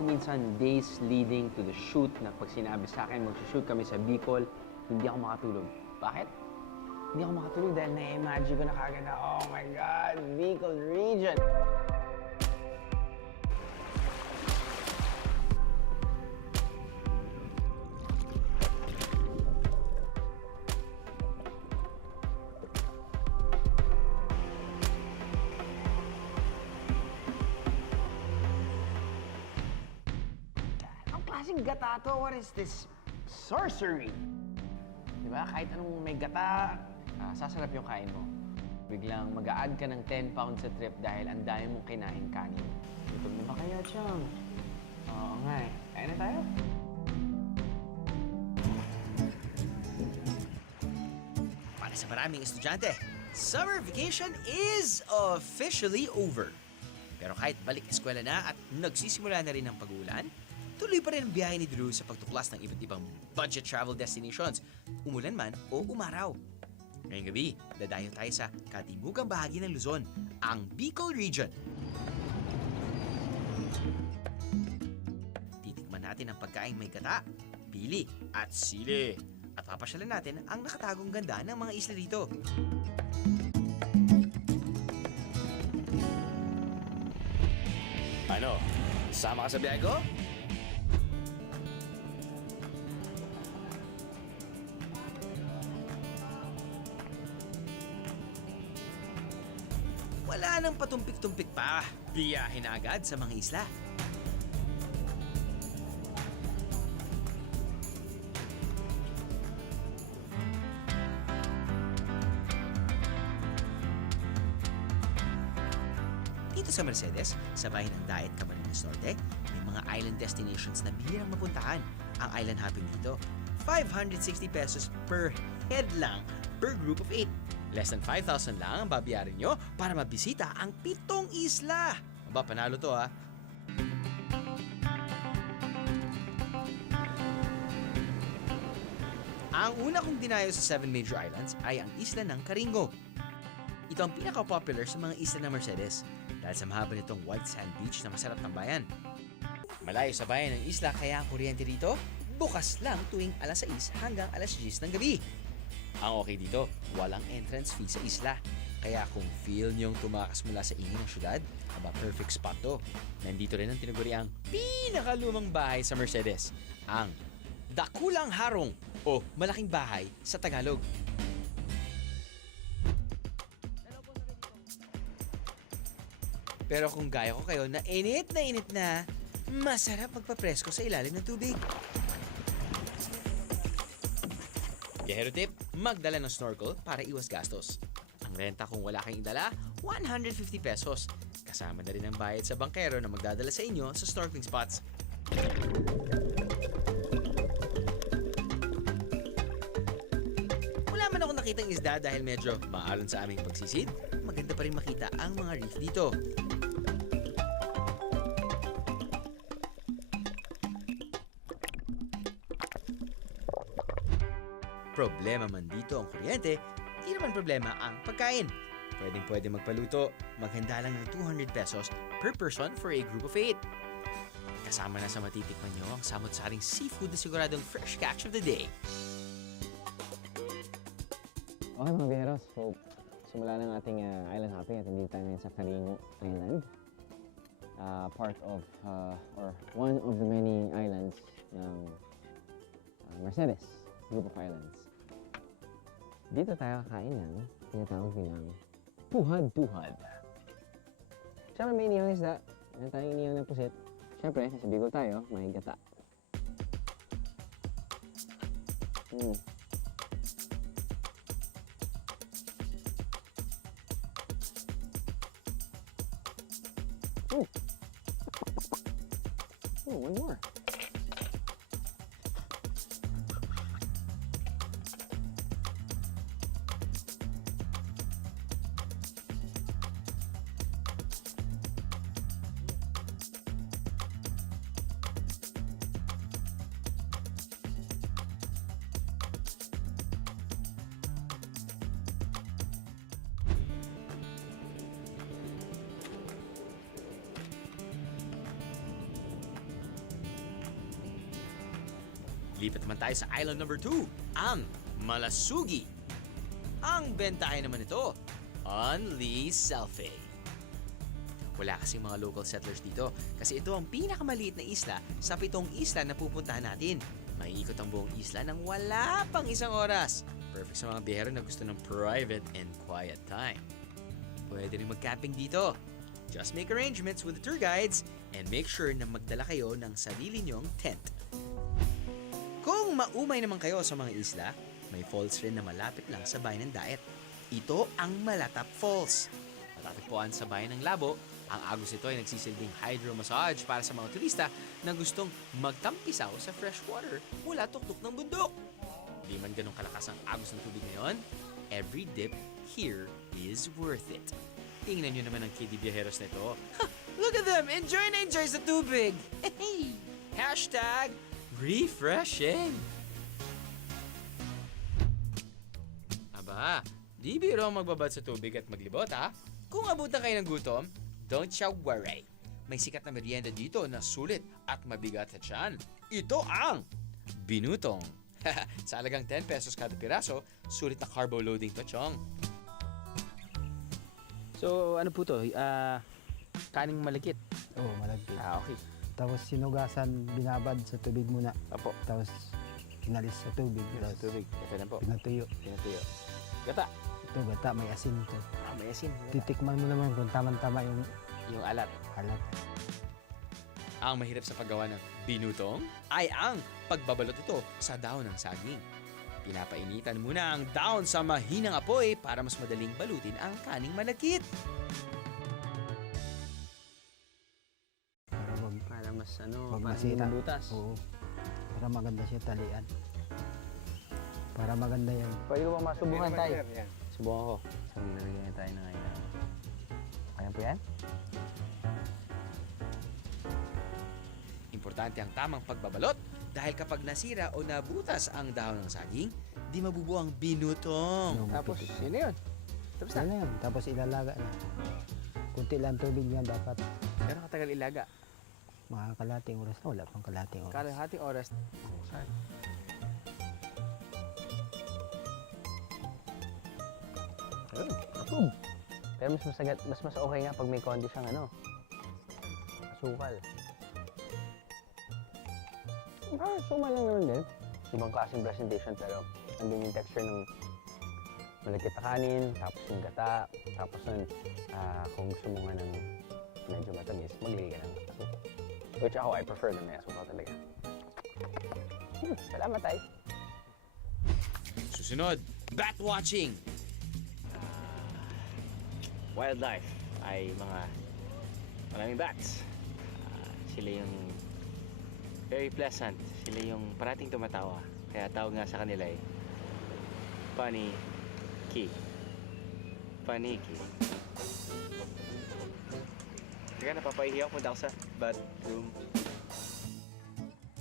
ko minsan days leading to the shoot na pag sinabi sa akin mag-shoot kami sa Bicol, hindi ako makatulog. Bakit? Hindi ako makatulog dahil na-imagine ko na kagad na, oh my God, Bicol region! Anong klaseng gata to? What is this sorcery? Diba? Kahit anong may gata, sasarap yung kain mo. Biglang mag-a-add ka ng 10 pounds sa trip dahil ang dami mong kinain kanin. Gutom na ba kaya, Chang? Oo nga eh. Kain na tayo. Para sa maraming estudyante, summer vacation is officially over. Pero kahit balik eskwela na at nagsisimula na rin ang pag-uulan, tuloy pa rin ang biyahe ni Drew sa pagtuklas ng iba't ibang budget travel destinations, umulan man o umaraw. Ngayong gabi, dadayo tayo sa katimugang bahagi ng Luzon, ang Bicol Region. Titikman natin ang pagkaing may gata, pili at sili. At papasyalan natin ang nakatagong ganda ng mga isla dito. Ano? Sama ka sa biyahe ko? Wala nang patumpik-tumpik pa. Biyahe na agad sa mga isla. Dito sa Mercedes, sa bayan ng Daet, Camarines Norte, may mga island destinations na bihirang mapuntahan. Ang island hopping dito, 560 pesos per head lang per group of 8. Less than 5,000 lang ang babayarin nyo para mabisita ang 7 isla. Aba, panalo to ha. Ang una kong dinayo sa 7 major islands ay ang isla ng Caringo. Ito ang pinaka-popular sa mga isla ng Mercedes dahil sa mahaba nitong white sand beach na masarap ng bayan. Malayo sa bayan ng isla kaya ang kuryente dito bukas lang tuwing alas 6 hanggang alas 10 ng gabi. Ang okay dito, walang entrance fee sa isla. Kaya kung feel niyong tumakas mula sa ingin ng syudad, aba perfect spot to. Nandito rin ang tinaguri ang pinakalumang bahay sa Mercedes, ang Dakulang Harong o Malaking Bahay sa Tagalog. Pero kung gaya ko kayo na init na, masarap magpapresko sa ilalim ng tubig. Gehero tip, magdala ng snorkel para iwas gastos. Ang renta kung wala kayong dala, 150 pesos. Kasama na rin ang bayad sa bangkero na magdadala sa inyo sa snorkeling spots. Wala man ako nakitang isda dahil medyo maalon sa aming pagsisid, maganda pa rin makita ang mga reef dito. Problema man dito ang kuryente, di naman problema ang pagkain. Pwedeng-pwede magpaluto, maghanda lang ng 200 pesos per person for a group of 8. Kasama na sa matitikman nyo ang samot-saring seafood na siguradong fresh catch of the day. Okay mga biyeros, so simula ng ating island hopping at hindi tayo ngayon sa Caringo Island. Part of, or one of the many islands ng Mercedes group of islands. Dito tayo kakain ng tinatawag nilang tuhad-tuhad. Siyempre may iniyang isda, meron tayong iniyang ng pusit. Siyempre, sa Bicol tayo, may gata. One more. Lipat naman tayo sa island number 2, ang Malasugi. Ang bentahe naman ito, only selfie. Wala kasing mga local settlers dito kasi ito ang pinakamaliit na isla sa 7 isla na pupuntahan natin. Maiikot ang buong isla ng wala pang 1 oras. Perfect sa mga biyahero na gusto ng private and quiet time. Pwede rin mag-camping dito. Just make arrangements with the tour guides and make sure na magdala kayo ng sarili nyong tent. Kung maumay naman kayo sa mga isla, may falls rin na malapit lang sa bayan ng Daet. Ito ang Malatap Falls. Matatagpuan sa bayan ng Labo, ang agos nito ay nagsisilbing hydro massage para sa mga turista na gustong magtampisaw sa fresh water mula tuktok ng bundok. Di man ganun kalakas ang agos ng tubig ngayon, every dip here is worth it. Tingnan nyo naman ang kiddie biyaheros na ito. Look at them! Enjoy na enjoy sa tubig! Hey! Hashtag refreshing! Aba, di biro ang magbabad sa tubig at maglibot ha? Kung abutan kayo ng gutom, don't you worry. May sikat na merienda dito na sulit at mabigat sa tiyan. Ito ang binutong. Sa halagang 10 pesos kada piraso, sulit na carbo loading to, chong. So, ano po to? Kaning malagkit. Oo, malagkit. Okay. Tapos sinugasan, binabad sa tubig muna. Apo. Tapos kinalis sa tubig. Sa Tapos tubig. Ito na po. pinatuyo. Pinatuyo. Gata. Ito gata, may asin to. May asin. Titikman mo naman kung tama-tama yung Yung alat. alat. Ang mahirap sa paggawa ng binutong ay ang pagbabalot ito sa daon ng saging. Pinapainitan muna ang daon sa mahinang apoy para mas madaling balutin ang kaning malakit. Para mas ano, wag parang masira. butas. Oo. Para maganda siya talian. Para maganda yan. Pwede ko ba masubukan tayo? Subukan ko. So, nilagyan na tayo ng ngayon. Kaya po yan? Importante ang tamang pagbabalot dahil kapag nasira o nabutas ang dahon ng saging, di mabubuo ang binutong. Yung Tapos, pitik. yun na yun. Tapos na. Yan na yan. Tapos ilalaga na. Kunti lang tubig yan dapat. Gano'ng katagal ilaga? Mga kalating oras na. Wala pang kalating oras. Kalahating oras. Ayun, approve. Pero mas okay nga pag may konti siyang ano, asukal. Suma lang naman din. Ibang klaseng presentation pero andun yung texture ng malagkit na kanin, tapos yung gata, tapos nun, kung gusto mo nga ng medyo matamis, maglagay ka ng asukal. Which ako, I prefer na may asukal talaga. Salamat tayo. Susunod, bat watching. Wildlife ay maraming bats. Sila yung very pleasant. Sila yung parating tumatawa. Kaya tawag nga sa kanila funny key. Funny key. Teka, napapahiya ako. Punta ako sa bathroom.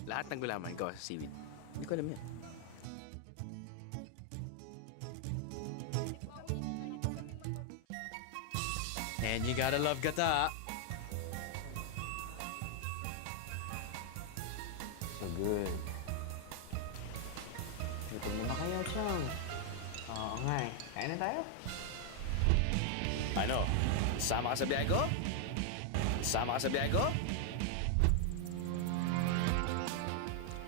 Lahat ng gulaman ko sa seaweed. Hindi ko alam yan. And you gotta love gata. So good. Gutom na ba kayo, Chong? Oo nga eh. Kain na tayo? Ano? Sama ka sa biyahe ko? Sama ka sa biyahe ko?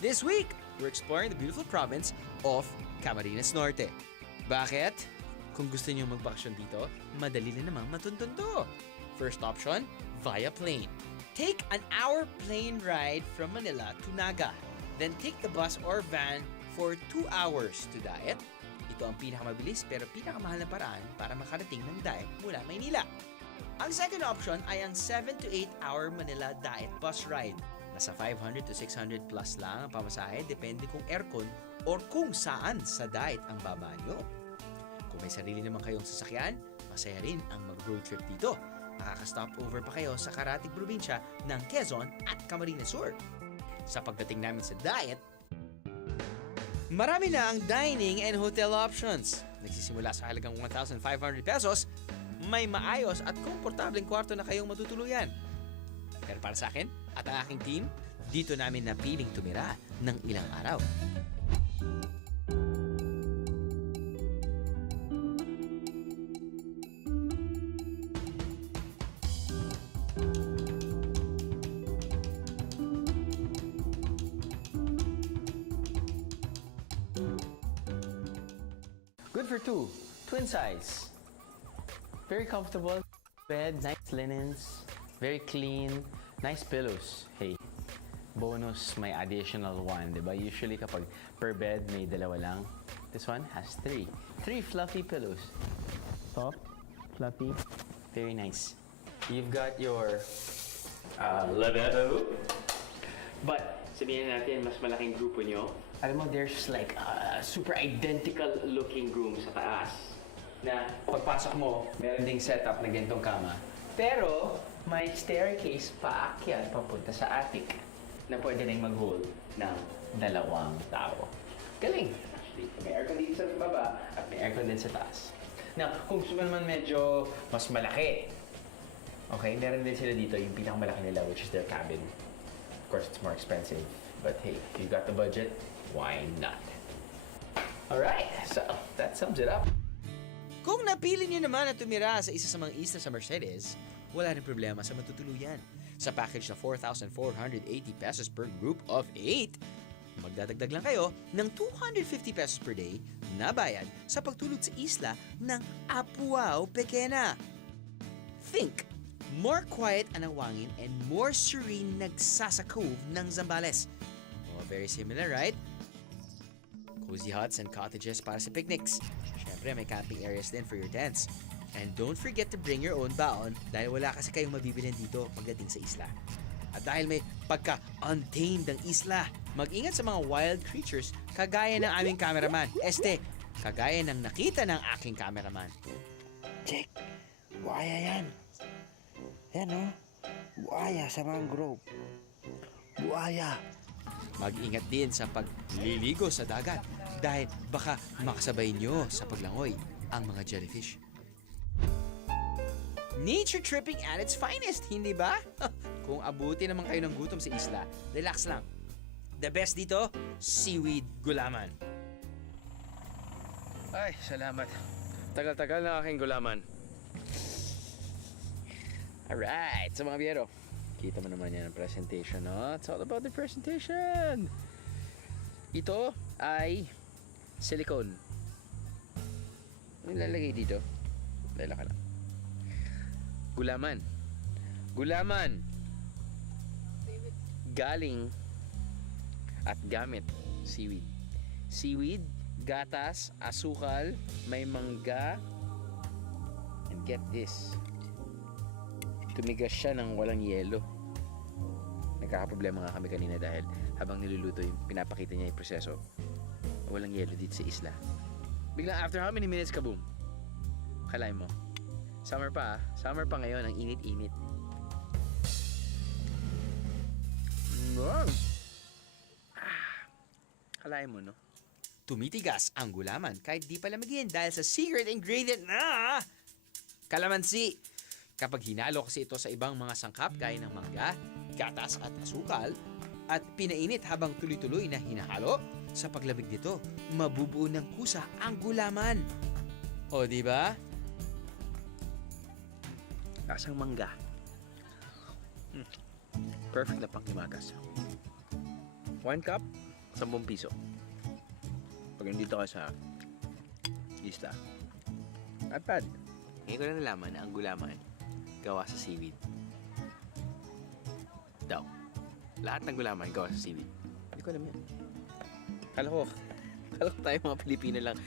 This week, we're exploring the beautiful province of Camarines Norte. Bakit? Kung gusto niyo magbakasyon dito, madali na namang matuntun to. First option, via plane. Take an hour plane ride from Manila to Naga. Then take the bus or van for 2 hours to Daet. Ito ang pinakamabilis pero pinakamahal na paraan para makarating ng Daet mula Maynila. Ang second option ay ang 7 to 8 hour Manila Daet bus ride. Nasa 500 to 600 plus lang ang pamasahe depende kung aircon or kung saan sa Daet ang baba nyo. Kung may sarili naman kayong sasakyan, masaya rin ang mag-road trip dito. Makaka-stopover pa kayo sa karatig probinsya ng Quezon at Camarines Sur. Sa pagdating namin sa Daet, marami na ang dining and hotel options. Nagsisimula sa halagang 1,500 pesos, may maayos at komportableng kwarto na kayong matutuluyan. Pero para sa akin at ang aking team, Dito namin napiling tumira ng ilang araw. Good for two. Twin size. Very comfortable. Bed, nice linens. Very clean. Nice pillows. Hey, bonus may additional one, diba? Usually kapag per bed may dalawa lang. This one has three. Three fluffy pillows. Soft, fluffy, very nice. You've got your lavabo. But sabihin natin mas malaking grupo nyo. Alam mo, there's like a super identical looking room sa taas na pagpasok mo, meron ding setup na ganitong kama. Pero may staircase paakyat papunta sa attic na pwede rin mag-hold ng 2 tao. Galing! Actually, may aircon dito sa baba at may aircon din sa taas. Now, kung gusto mo naman medyo mas malaki, okay, meron din sila dito yung pinakamalaki nila, which is their cabin. Of course, it's more expensive. But hey, if you got the budget, why not? Alright, so that sums it up. Kung napili niyo naman na tumira sa isa sa mga isla sa Mercedes, wala rin problema sa matutuluyan. Sa package na 4,480 pesos per group of 8, magdadagdag lang kayo ng 250 pesos per day na bayad sa pagtulog sa isla ng Apuao Pequena. Think, more quiet ang Awangin and more serene nagsasa cove ng Zambales. Oh, very similar, right? Cozy huts and cottages para sa picnics. Siyempre, may camping areas din for your tents. And don't forget to bring your own baon dahil wala kasi kayong mabibilin dito pagdating sa isla. At dahil may pagka-untamed ang isla, mag-ingat sa mga wild creatures kagaya ng aming cameraman. Kagaya ng nakita ng aking cameraman. Check. Buhaya yan. Yan o. Buhaya sa mangrove. Buhaya. Mag-ingat din sa pagliligo sa dagat dahil baka makasabay nyo sa paglangoy ang mga jellyfish. Nature tripping at its finest, hindi ba? Kung abuti naman kayo ng gutom sa isla, relax lang. The best dito, seaweed gulaman. Ay, salamat. Tagal-tagal na aking gulaman. Alright, sa mga biyero. Kita mo naman yan ang presentation, no? It's all about the presentation. Ito ay silicone. Ano nilalagay dito? Dahil ka lang. Gulaman. Gulaman. Galing at gamit seaweed. Seaweed, gatas, asukal, may mangga. And get this. Tumigas siya ng walang yelo. Nagkakaproblema nga kami kanina dahil habang niluluto yung pinapakita niya yung proseso, walang yelo dito sa isla. Biglang after how many minutes kaboom? Kalain mo. Summer pa, summer pa ngayon, ang init-init. Kalain mo, no? Tumitigas ang gulaman kahit di palamigin dahil sa secret ingredient na kalamansi. Kapag hinalo kasi ito sa ibang mga sangkap gaya ng mangga, gatas at asukal, at pinainit habang tuloy-tuloy na hinahalo, sa paglamig nito, mabubuo ng kusa ang gulaman. O, di ba? Lasang mangga. Perfect na pang himagas. 1 cup, 10 piso. Pag nandito ka sa isla. Not bad. Ngayon ko lang nalaman na ang gulaman gawa sa seaweed. Daw. Lahat ng gulaman gawa sa seaweed. Hindi ko alam yan. Kala ko tayo mga Pilipino lang.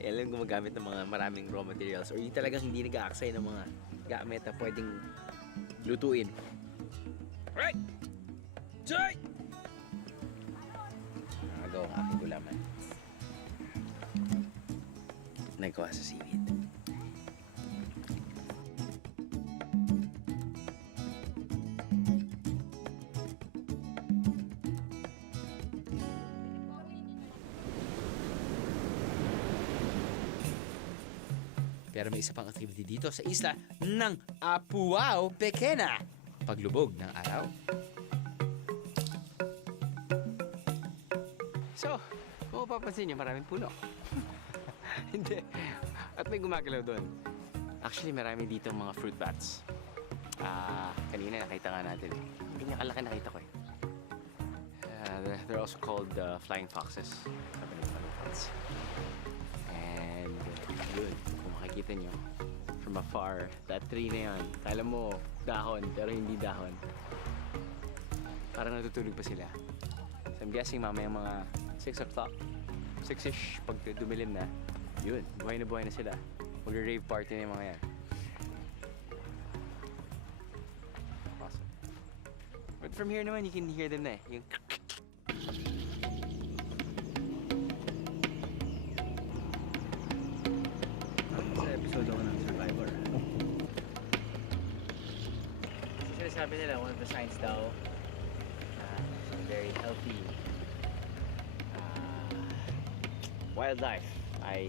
Alam gumagamit ng mga maraming raw materials or yung talagang hindi nag-aaksay ng mga gamit na pwedeng lutuin. Alright! Joy! Nakagawa ang aking gulaman. Nagawa sa seaweed. Pero may isa pang activity dito sa isla ng Apuao Pequena. Paglubog ng araw. So, kung mapapansin niyo, maraming puno. Hindi. At may gumagalaw doon. Actually, marami dito mga fruit bats. Kanina nakita nga natin eh. Hindi niya kalaki nakita ko eh. They're also called flying foxes. Sabi ng flying fox. And yun, kung makikita nyo, from afar, that tree na yun, kala mo dahon, pero hindi dahon. Parang natutulog pa sila. So I'm guessing mamaya mga 6 o'clock, 6-ish, pag dumilim na, yun, buhay na sila. Mag-rave party na yung mga yan. Awesome. But from here naman, you can hear them na eh. Yung sa episode ako ng Survivor. Sinasabi nila, one of the signs daw, some very healthy wildlife ay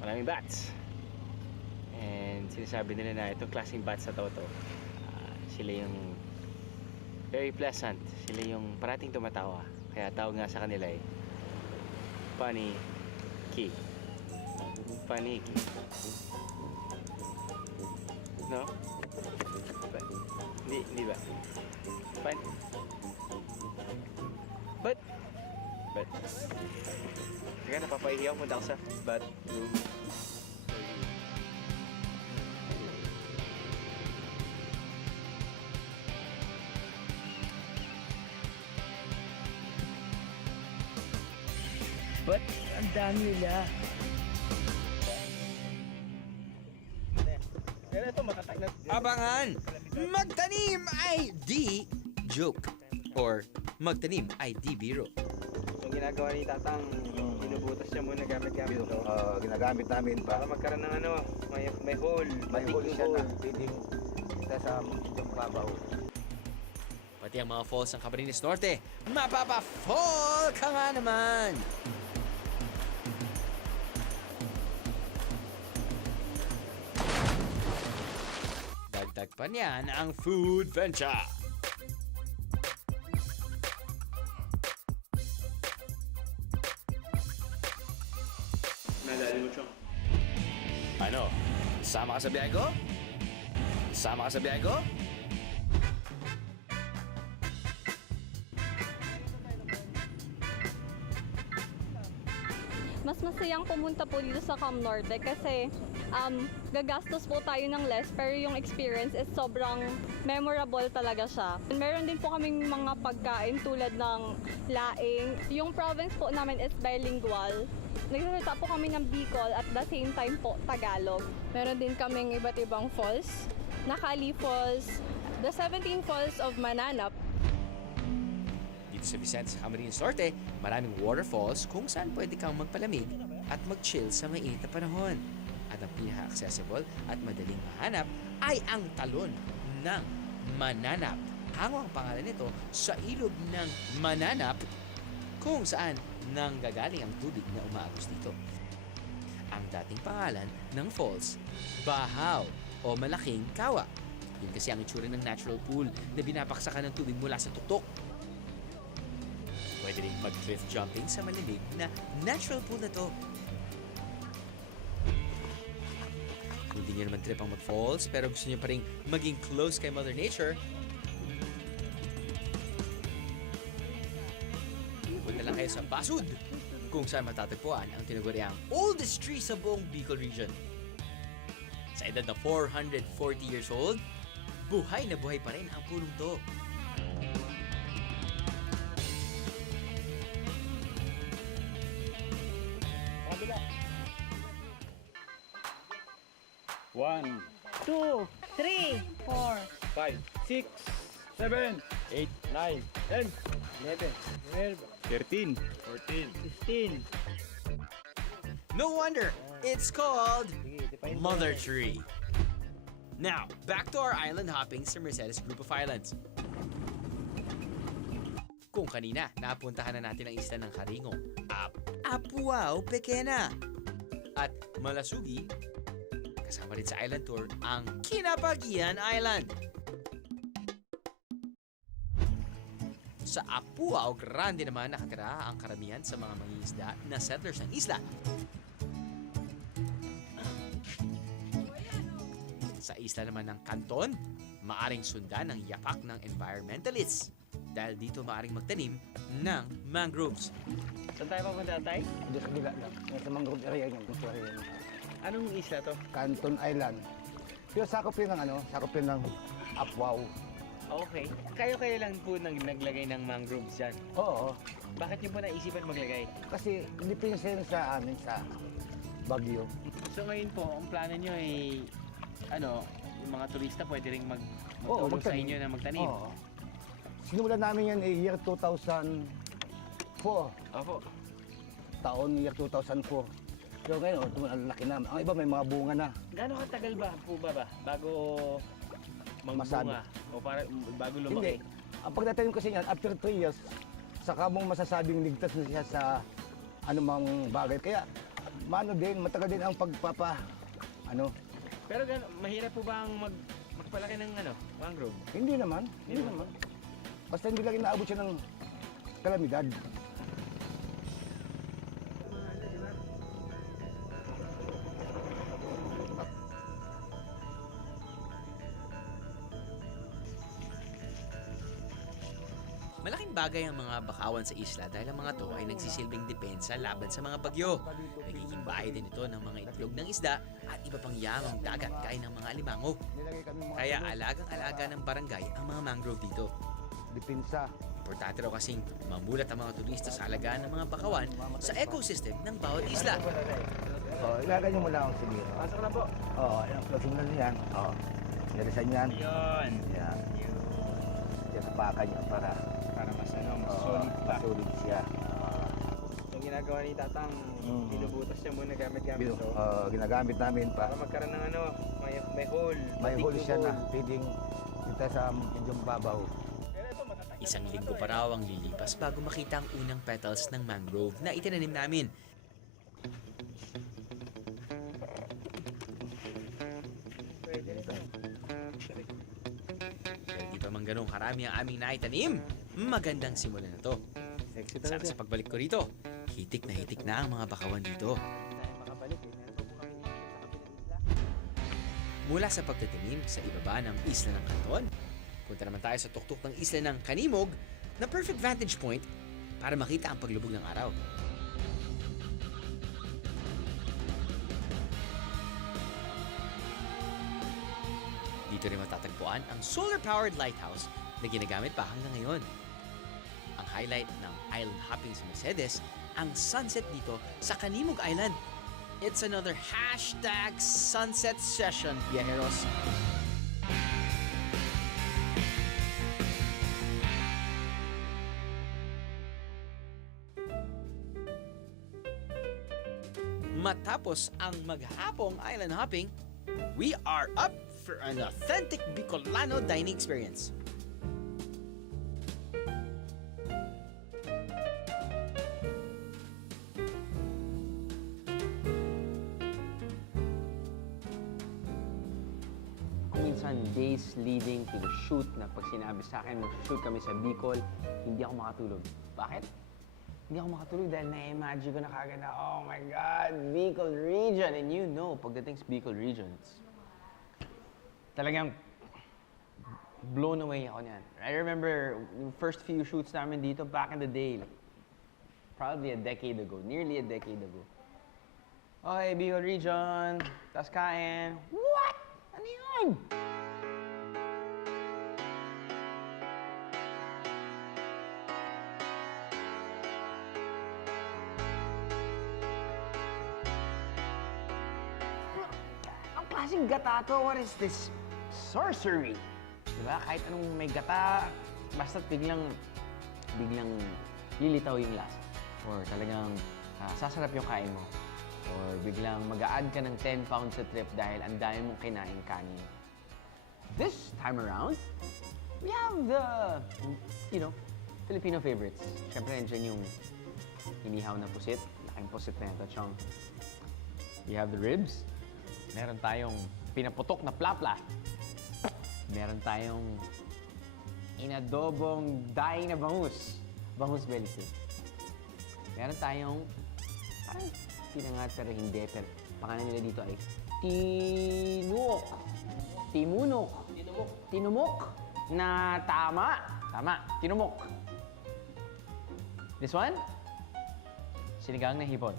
maraming bats. And sinasabi nila na itong klaseng bats na to, sila yung very pleasant. Sila yung parating tumatawa. Kaya tawag nga sa kanila ay Paniki. Paniki. No? Hindi ba? But kaya napapahiya ako, punta ako sa bathroom. But ang dami nila. Abangan! Magtanim ay di joke. Or magtanim ay di biro. Yung ginagawa ni Tatang, binubutas niya muna gamit-gamit ito. Ginagamit namin Para magkaroon ng may hole. may hole siya na pwedeng kita sa yung babaw. Pati ang mga falls ng Camarines Norte, mapapa-fall ka nga naman! Dagdag pa niyan ang food venture. Nadali mo siya. Ano? Sama ka sa biyahe ko? Sama ka sa biyahe ko? Mas masayang pumunta po dito sa Cam Norte kasi gagastos po tayo ng less pero yung experience is sobrang memorable talaga siya. Meron din po kaming mga pagkain tulad ng laing. Yung province po namin is bilingual. Nagsasalita po kami ng Bicol at the same time po Tagalog. Meron din kaming iba't ibang falls. Nakali Falls, the 17 Falls of Mananap. Dito sa Vicente, Camarines Norte, maraming waterfalls kung saan pwede kang magpalamig at mag-chill sa mainit na panahon. At ang pinaka-accessible at madaling mahanap ay ang talon ng Mananap. Hango ang pangalan nito sa ilog ng Mananap kung saan nanggagaling ang tubig na umaagos dito. Ang dating pangalan ng falls, Bahaw o Malaking Kawa. Yun kasi ang itsura ng natural pool na binapaksakan ng tubig mula sa tutok. Pwede rin mag-cliff jumping sa malamig na natural pool na to. Kung di nyo naman trip ang mag-falls pero gusto nyo pa rin maging close kay Mother Nature, punta lang kayo sa Basud, kung saan matatagpuan ang tinaguriang oldest tree sa buong Bicol region. Sa edad na 440 years old, buhay na buhay pa rin ang punong to. One, 2, 3, 4. 5, 6, 7, 8, 9, 10, 11, 12, 13, 14, 15. No wonder, it's called Mother Tree. Now, back to our island hopping sa Mercedes Group of Islands. Kung kanina, napuntahan na natin ang isla ng Caringo, Apuao Pequena, at Malasugi, kasama rin sa island tour ang Kinabagian Island. Sa Apua o Grande naman nakatira ang karamihan sa mga mangingisda na settlers ng isla. Sa isla naman ng Canton, maaring sundan ang yapak ng environmentalists dahil dito maaring magtanim ng mangroves. Saan tayo papunta, Tay? Hindi sa gila lang. Sa mangrove area yung gusto rin. Anong isla to? Canton Island. Pero sakop yun ng Apwaw. Okay. Kayo lang po naglagay ng mangroves dyan. Oo. Bakit niyo po naisipan maglagay? Kasi depende yun sa amin sa Baguio. So ngayon po, ang plano niyo ay yung mga turista pwede ring Oo, magtulong sa magtanim. inyo na magtanim. Oo. Sinulan namin yan year 2004. Opo. Year 2004. So ngayon, ang laki na. Ang iba may mga bunga na. Gaano katagal ba bago Masabi. magbunga? O bago Hindi. lumaki? Ang pagdatanim kasi niyan, after 3 years, saka mong masasabing ligtas na siya sa anumang bagay. Kaya, matagal din ang Pero mahirap po ba ang magpalaki ng mangrove? Hindi naman. Basta hindi lang inaabot siya ng kalamidad. Malaking bagay ang mga bakawan sa isla dahil ang mga to ay nagsisilbing depensa laban sa mga bagyo. Nagiging bahay din ito ng mga itlog ng isda at iba pang yamang dagat gaya ng mga alimango. Kaya alagang-alaga ng barangay ang mga mangrove dito. Dipinsa. Importante raw kasing mamulat ang mga turista sa alagaan ng mga bakawan sa ecosystem ng bawat isla. So, ilagay niyo muna ang sige. Pasok na po. Oo, simulan niyo yan. Oo. Nilisan yan. Yun. Yan. Yan, pakan niya para Mas solid pa. solid siya. Yung ginagawa ni Tatang, binubutas niya muna gamit-gamit to. Ginagamit namin Para pa. magkaroon ng may hole. May hole siya na hole. pwedeng kita sa medyo babaw. Isang linggo pa raw ang lilipas bago makita ang unang petals ng mangrove na itinanim namin. Pero di pa man ganun karami ang aming naitanim, magandang simula na to. Sana sa pagbalik ko rito, hitik na ang mga bakawan dito. Mula sa pagtatanim sa ibaba ng isla ng Canton, punta naman tayo sa tuktok ng isla ng Canimog na perfect vantage point para makita ang paglubog ng araw. Dito rin matatagpuan ang solar-powered lighthouse na ginagamit pa hanggang ngayon. Ang highlight ng island hopping sa Mercedes, ang sunset dito sa Canimog Island. It's another #sunset session, viajeros. Matapos ang maghapong island hopping, we are up for an authentic Bicolano dining experience. Kung minsan days leading to the shoot na pag sinabi sa akin mag-shoot kami sa Bicol, hindi ako makatulog. Bakit? Hindi ako makatulog dahil na-imagine ko na kagad na, oh my God, Bicol region. And you know, pagdating sa Bicol region, talagang blown away ako niyan. I remember yung first few shoots namin dito back in the day, like, probably a decade ago, nearly a decade ago. Okay, Bicol region, tas kain. What? Ano yun? Ang klaseng gata to? What is this? Sorcery. Diba? Kahit anong may gata, basta't biglang lilitaw yung lasa. Or talagang sasarap yung kain mo. Or biglang mag-a-add ka ng 10 pounds sa trip dahil ang dami mong kinain kanin. This time around, we have the, Filipino favorites. Siyempre, nandiyan yung inihaw na pusit. Laking pusit na ito, chong. We have the ribs. Meron tayong pinaputok na plapla. Meron tayong inadobong daing na bangus. Bangus belly soup. Meron tayong parang pinangat pero hindi. Pero pangalan nila dito ay tinuok. Timunok. Tinumok. Na tama. Tama. Tinumok. This one? Sinigang na hipon.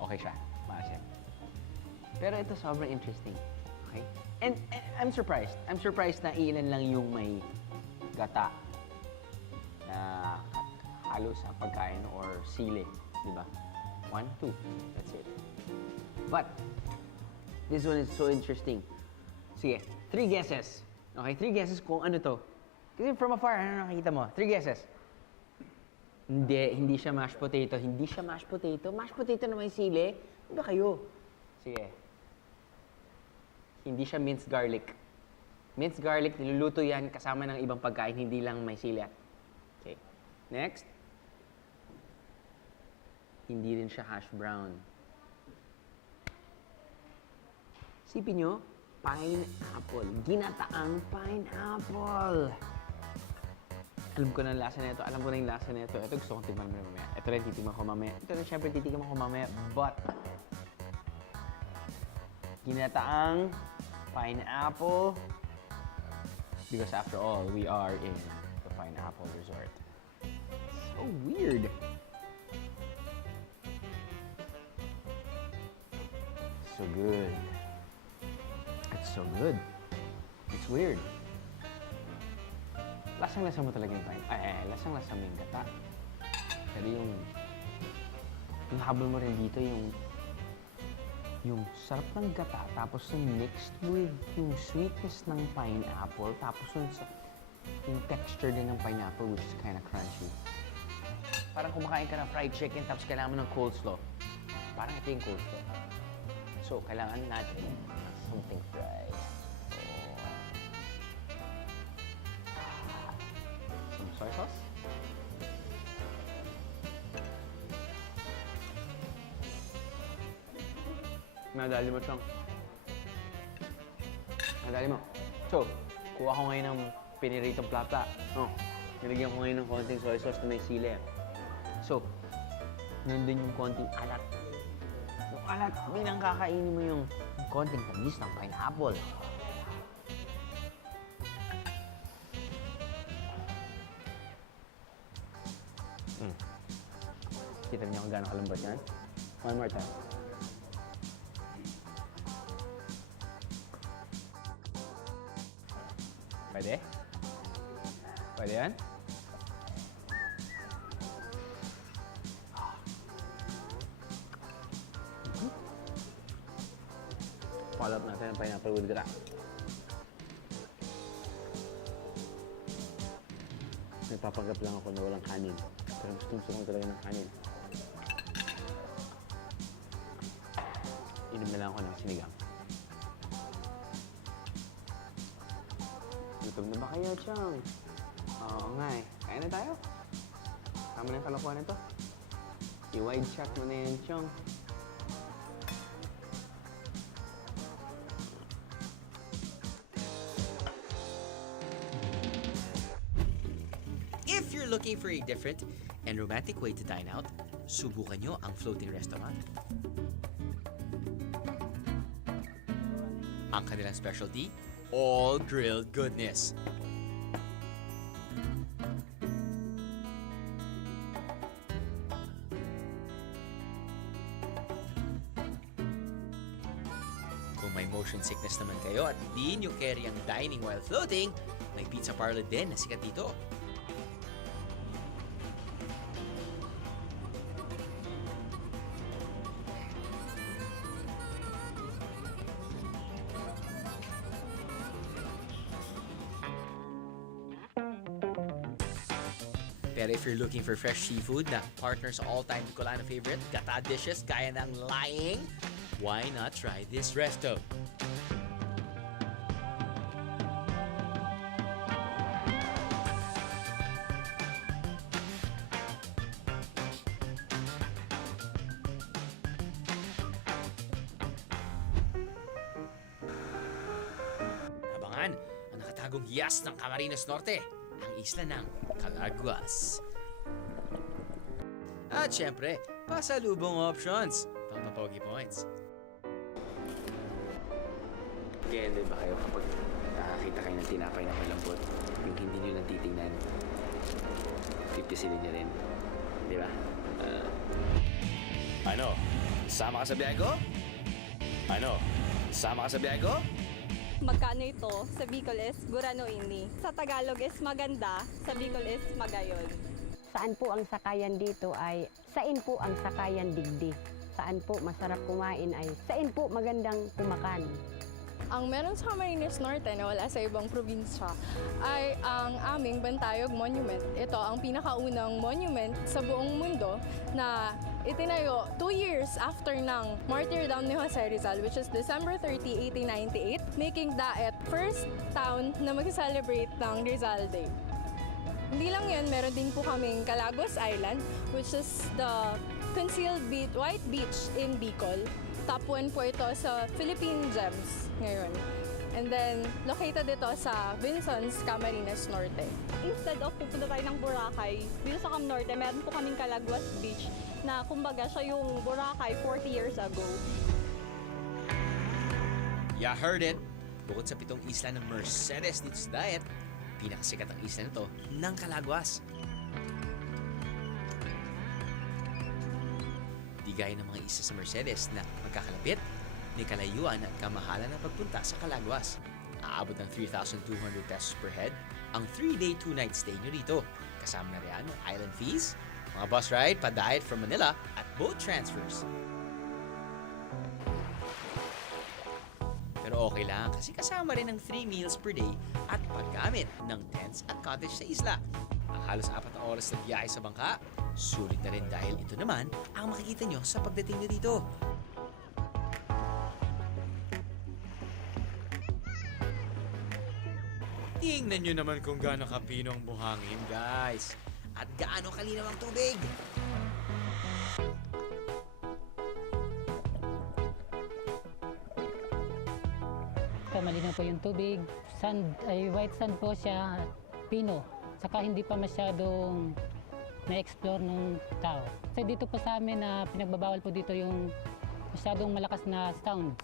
Okay siya. Maasim. Pero ito sobrang interesting. Okay? And I'm surprised. I'm surprised na ilan lang yung may gata na halos ang pagkain or sili. Di ba? 1, 2. That's it. But, this one is so interesting. Sige, 3 guesses. Okay, 3 guesses kung ano to. Kasi from afar, ano nakikita mo? 3 guesses. Hindi siya mashed potato. Hindi siya mashed potato. Mashed potato na may sili. Ano ba kayo? Sige. Hindi siya minced garlic. Minced garlic, niluluto yan kasama ng ibang pagkain, hindi lang may sili. Okay. Next. Hindi rin siya hash brown. Sipin nyo, pineapple. Ginataang pineapple. Alam ko na yung lasa nito. Alam ko na yung lasa nito. Ito gusto kong tignan mamaya. Ito rin titigman ko mamaya. Ito rin syempre titigman ko mamaya. But, ginataang pineapple. Because after all, we are in the Pineapple Resort. So weird. So good. It's so good. It's weird. Lasang-lasa mo talaga yung lasang-lasa mo yung gata. Pero yung habol mo rin dito yung sarap ng gata, tapos yung mixed with yung sweetness ng pineapple, tapos yung texture din ng pineapple, which is kind of crunchy. Parang kumakain ka ng fried chicken, tapos kailangan mo ng coleslaw. Parang ito yung coleslaw. So, kailangan natin ng something fried. Some soy sauce. Nadali mo, Chong. Nadali mo. So, kuha ko ngayon ng piniritong plata. Nilagyan ko ngayon ng konting soy sauce na may sili. So, nandun yung konting alat. Yung alat, bilang kakainin mo yung konting tamis ng pineapple. Kita niyo kung gano'ng kalambot yan? One more time. Pwede? Pwede yan? Follow up natin ang pineapple with gata. Nagpapanggap lang ako na walang kanin. Pero gusto ko talaga ng kanin. Inom na lang ako ng sinigang. Gutom na ba kayo, Chong? Oo nga eh. Kain na tayo. Tama na yung kalokohan nito. I-wide shot mo na yan, Chong. If you're looking for a different and romantic way to dine out, subukan nyo ang floating restaurant. Ang kanilang specialty, all grilled goodness. Kung may motion sickness naman kayo at di nyo carry ang dining while floating, may pizza parlor din na sikat dito. Pero if you're looking for fresh seafood na partners all-time Bicolano favorite, gata dishes gaya ng laing, why not try this resto? Abangan nakatagong hiyas ng Camarines Norte, ang isla ng Calaguas. At syempre, pasalubong options, pampapogi points. Kaya hindi ba kayo kapag nakakita kayo ng tinapay na malambot, yung hindi nyo lang titingnan, pipisilin nyo rin. Di ba? Ano? Sama ka sa biyahe ko? Ano? Sama ka sa biyahe ko? Magkano ito? Sa Bicol is Guranoini. Sa Tagalog is maganda, sa Bicol is magayon. Saan po ang sakayan dito ay sain po ang sakayan digdi. Saan po masarap kumain ay sain po magandang kumakan. Ang meron sa Camarines Norte na wala sa ibang probinsya ay ang aming Bantayog Monument. Ito ang pinakaunang monument sa buong mundo na itinayo 2 years after ng martyrdom ni Jose Rizal, which is December 30, 1898, making Daet first town na mag-celebrate ng Rizal Day. Hindi lang yun, meron din po kaming Calaguas Island, which is the concealed white beach in Bicol. Top 1 po ito sa Philippine Gems ngayon. And then, located ito sa Vinsons, Camarines Norte. Instead of pupunta tayo ng Boracay, dito sa Cam Norte, meron po kaming Calaguas Beach na kumbaga siya yung Boracay 40 years ago. Ya heard it! Bukod sa 7 isla ng Mercedes dito sa Daet, pinakasikat ang isla nito ng Calaguas. Di gaya ng mga isla sa Mercedes na magkakalapit, may kalayuan at kamahalan na pagpunta sa Calaguas. Aabot ng 3,200 pesos per head ang 3-day 2-night stay nyo dito. Kasama na rin ang island fees, mga bus ride pa Daet from Manila at boat transfers. Pero okay lang kasi kasama rin ang 3 meals per day at paggamit ng tents at cottage sa isla. Ang halos 4 na oras na biyahe sa bangka, sulit na rin dahil ito naman ang makikita nyo sa pagdating nyo dito. Tingnan nyo naman kung gaano kapino ang buhangin, guys. At gaano kalinaw ang tubig. Malinaw po yung tubig. Sand, ay white sand po siya, pino. Saka hindi pa masyadong na-explore ng tao. Kasi dito po sa amin na pinagbabawal po dito yung masyadong malakas na sounds.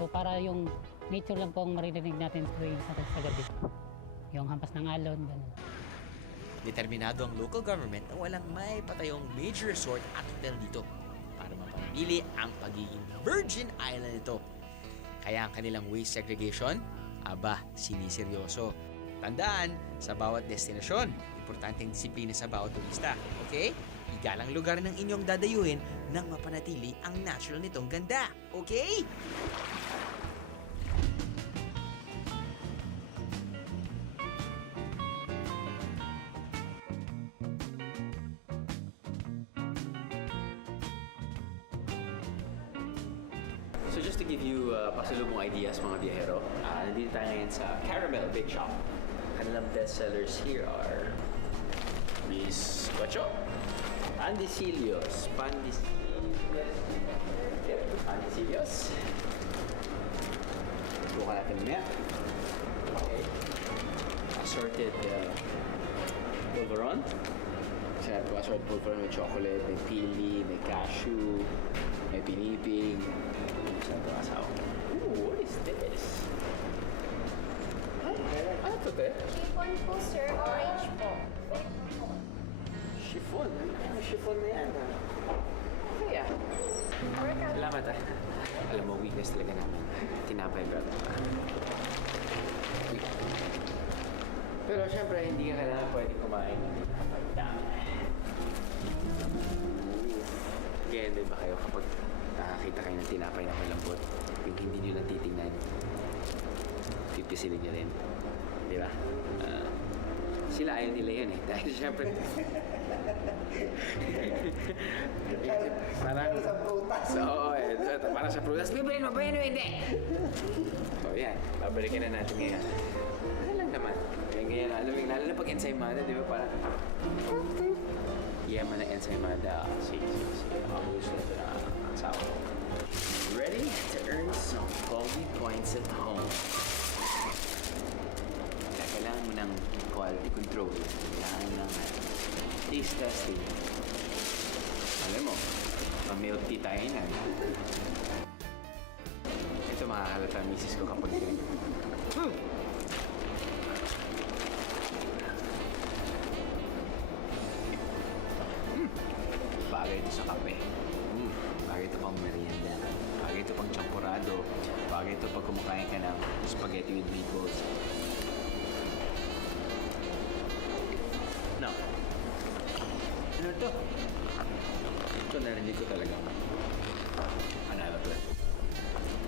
So para yung nature lang po ang maririnig natin tuwing sa gabi. Yung hampas ng alon, gano'n. Determinado ang local government na walang may patayong major resort at hotel dito para mapanatili ang pagiging Virgin Island ito. Kaya ang kanilang waste segregation, siniseryoso. Tandaan, sa bawat destinasyon, importanteng disiplina sa bawat turista. Okay? Igalang lugar ng inyong dadayuhin nang mapanatili ang natural nitong ganda. Okay? So just to give you pasalubong ideas mga biyahero, nandito tayo ngayon sa Caramel Bake Shop. Kanilang best sellers here are Bizcocho, Pandecillos, buka natin mamaya. Okay. Assorted pulveron. Sabi ko, assorted pulveron, may chocolate, may pili, may cashew, may pinipig. Sabi ko, asawa. Ooh, what is this? Ano to, te? Chiffon po, sir. Orange po. Chiffon. Ano chiffon na yan, ha? Okay, ah. Salamat, ah. Alam mo, weakness talaga namin. Tinapay, brother. Pero syempre, hindi ka kailangan pwedeng kumain. Dami. Kaya hindi ba kayo kapag nakakita kayo ng tinapay na malambot, yung hindi nyo lang titingnan, pipisilin nyo rin. Di ba? Sila ayaw nila yun eh. Dahil syempre... parang... sa prutas. Oo, parang sa prutas. Bibilin mo ba yun o hindi? So yan, babalikan na natin ngayon. Ano lang naman. Ngayon, lalo na pag ensaymada, di ba? Parang... Yeah, man na ensaymada. Sige. Ako gusto nito na asawa ko. Ready to earn some quality points at home. quality control, kailangan ng taste testing. Alam mo, milk tea tayo yan. Ito makakalata ang misis ko kapag bagay ito sa kape. Bagay ito pang merienda. Bagay ito pang champurado. Bagay ito pag kumakain ka ng spaghetti with meatballs. No. Ano ito? Ito narinig ko talaga. Panalo to.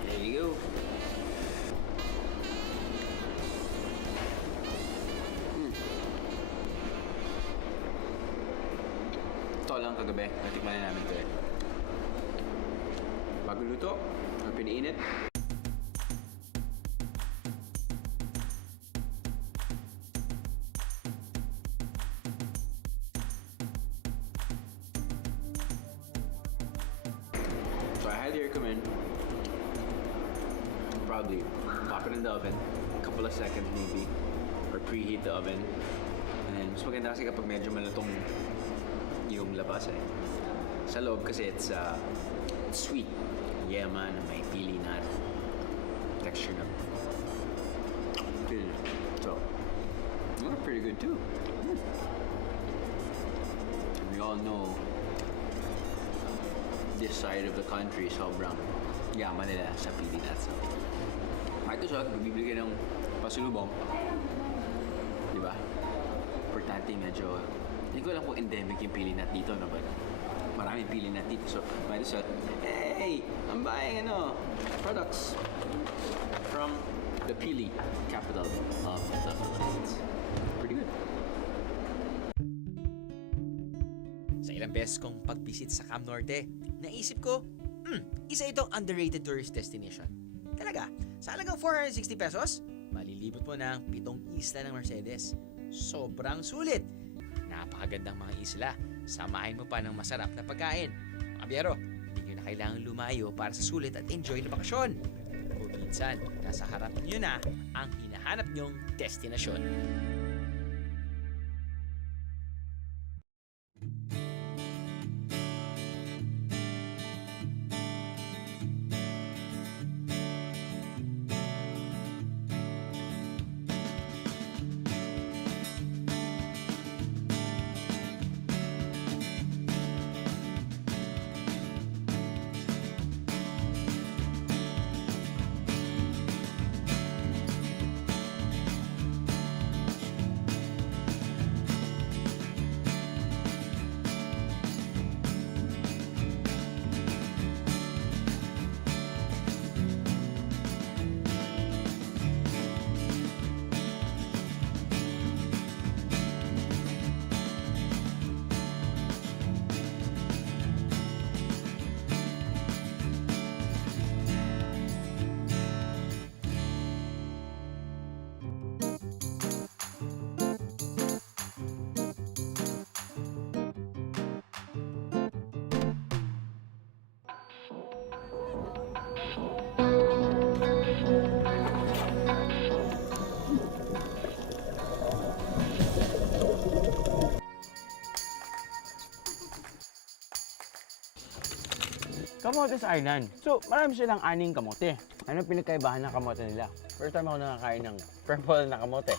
There you go. Ito lang kagabi. Natikman na namin ito eh. Bago luto, piniinit. So I highly recommend probably pop it in the oven, a couple of seconds maybe, or preheat the oven. And then mas maganda kasi kapag medyo malutong yung labas eh. Sa loob kasi it's sweet. Yeah man, may pili nut texture na. So, they're pretty good too. We all know this side of the country sobrang yaman nila sa pili nuts. Kahit ito siya, bibili ka ng pasulubong. Di ba? Importante medyo, hindi ko alam kung endemic yung pili nut dito, no? But maraming pili nut dito. So, might as well, hey, I'm buying products from the pili capital of the Philippines. Pretty good. Sa ilang beses kong pag-visit sa Cam Norte, naisip ko, isa itong underrated tourist destination. Talaga, sa halagang 460 pesos, malilibot mo ng 7 isla ng Mercedes. Sobrang sulit. Napakagandang mga isla. Samahin mo pa ng masarap na pagkain. Mga biyero, hindi nyo na kailangan lumayo para sa sulit at enjoy na bakasyon. O minsan, nasa harap nyo na ang hinahanap nyong destinasyon. Camotes Island. So, marami silang aning kamote. Ano pinagkaibahan ng kamote nila? First time ako nakakain ng purple na kamote.